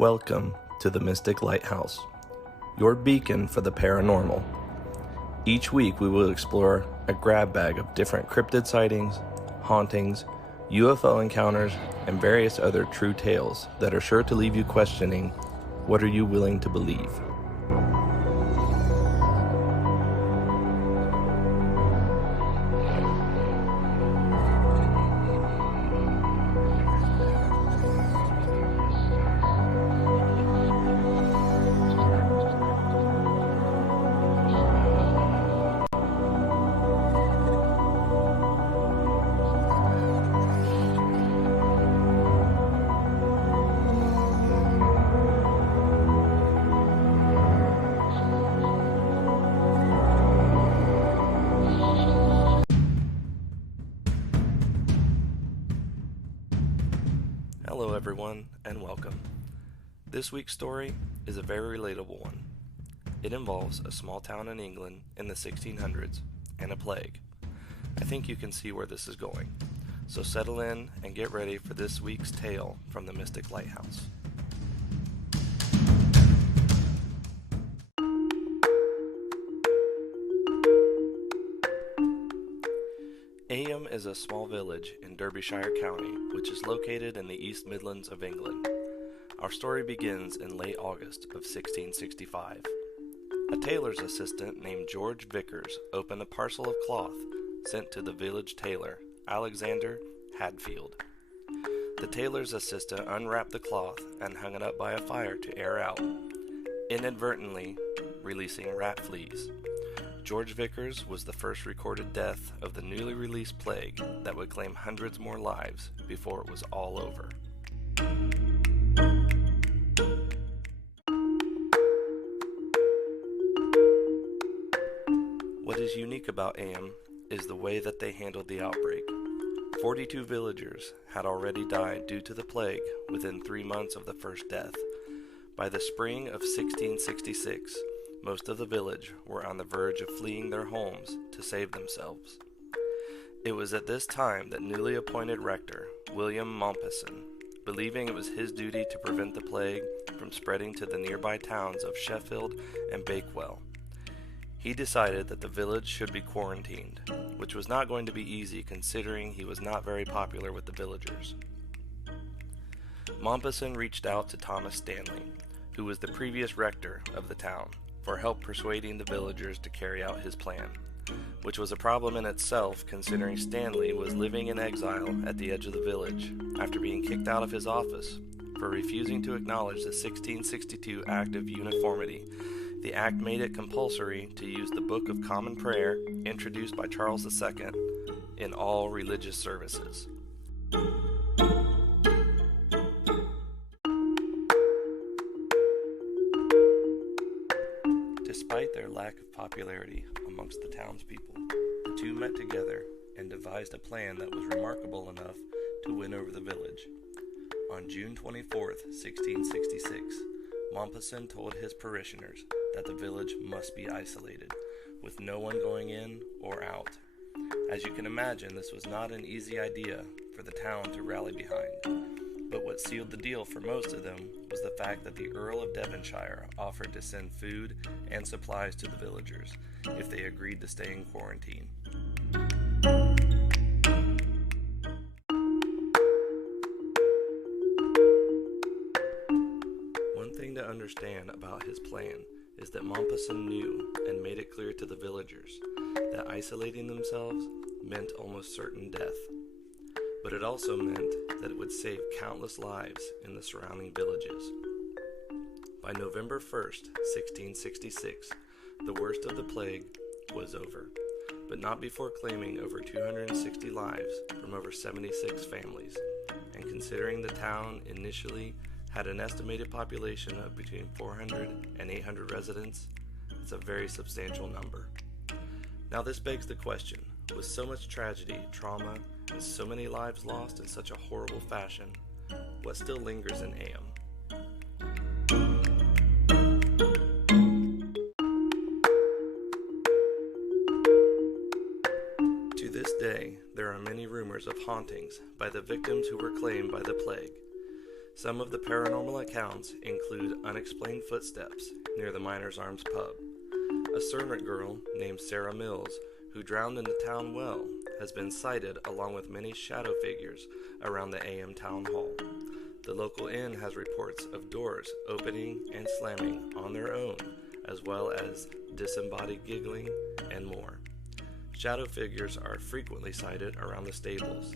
Welcome to the Mystic Lighthouse, your beacon for the paranormal. Each week we will explore a grab bag of different cryptid sightings, hauntings, UFO encounters, and various other true tales that are sure to leave you questioning, what are you willing to believe? Hello everyone, and welcome. This week's story is a very relatable one. It involves a small town in England in the 1600s and a plague. I think you can see where this is going. So settle in and get ready for this week's tale from the Mystic Lighthouse. Eyam is a small village in Derbyshire County, which is located in the East Midlands of England. Our story begins in late August of 1665. A tailor's assistant named George Vickers opened a parcel of cloth sent to the village tailor, Alexander Hadfield. The tailor's assistant unwrapped the cloth and hung it up by a fire to air out, inadvertently releasing rat fleas. George Vickers was the first recorded death of the newly released plague that would claim hundreds more lives before it was all over. What is unique about Eyam is the way that they handled the outbreak. 42 villagers had already died due to the plague within 3 months of the first death. By the spring of 1666, most of the village were on the verge of fleeing their homes to save themselves. It was at this time that newly appointed rector, William Mompesson, believing it was his duty to prevent the plague from spreading to the nearby towns of Sheffield and Bakewell, he decided that the village should be quarantined, which was not going to be easy considering he was not very popular with the villagers. Mompesson reached out to Thomas Stanley, who was the previous rector of the town, for help persuading the villagers to carry out his plan, which was a problem in itself considering Stanley was living in exile at the edge of the village after being kicked out of his office for refusing to acknowledge the 1662 Act of Uniformity. The act made it compulsory to use the Book of Common Prayer introduced by Charles II in all religious services. Despite their lack of popularity amongst the townspeople, the two met together and devised a plan that was remarkable enough to win over the village. On June 24th, 1666, Mompesson told his parishioners that the village must be isolated, with no one going in or out. As you can imagine, this was not an easy idea for the town to rally behind. But what sealed the deal for most of them was the fact that the Earl of Devonshire offered to send food and supplies to the villagers if they agreed to stay in quarantine. One thing to understand about his plan is that Mompesson knew and made it clear to the villagers that isolating themselves meant almost certain death. But it also meant that it would save countless lives in the surrounding villages. By November 1st, 1666, the worst of the plague was over, but not before claiming over 260 lives from over 76 families, and considering the town initially had an estimated population of between 400 and 800 residents, it's a very substantial number. Now this begs the question, with so much tragedy, trauma, and so many lives lost in such a horrible fashion, what still lingers in Eyam? To this day, there are many rumors of hauntings by the victims who were claimed by the plague. Some of the paranormal accounts include unexplained footsteps near the Miners Arms pub. A servant girl named Sarah Mills, who drowned in the town well, has been sighted along with many shadow figures around the Eyam Town Hall. The local inn has reports of doors opening and slamming on their own, as well as disembodied giggling and more. Shadow figures are frequently sighted around the stables.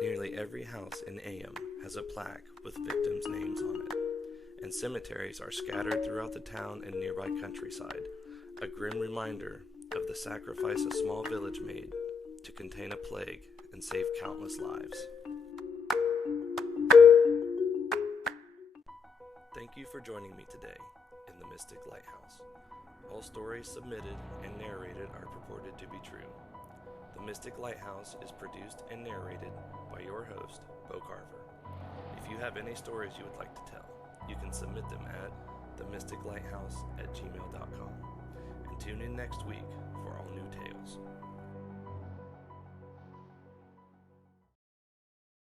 Nearly every house in Eyam has a plaque with victims' names on it, and cemeteries are scattered throughout the town and nearby countryside, a grim reminder of the sacrifice a small village made to contain a plague and save countless lives. Thank you for joining me today in the Mystic Lighthouse. All stories submitted and narrated are purported to be true. The Mystic Lighthouse is produced and narrated by your host, Bo Carver. If you have any stories you would like to tell, you can submit them at themysticlighthouse@gmail.com. And tune in next week for all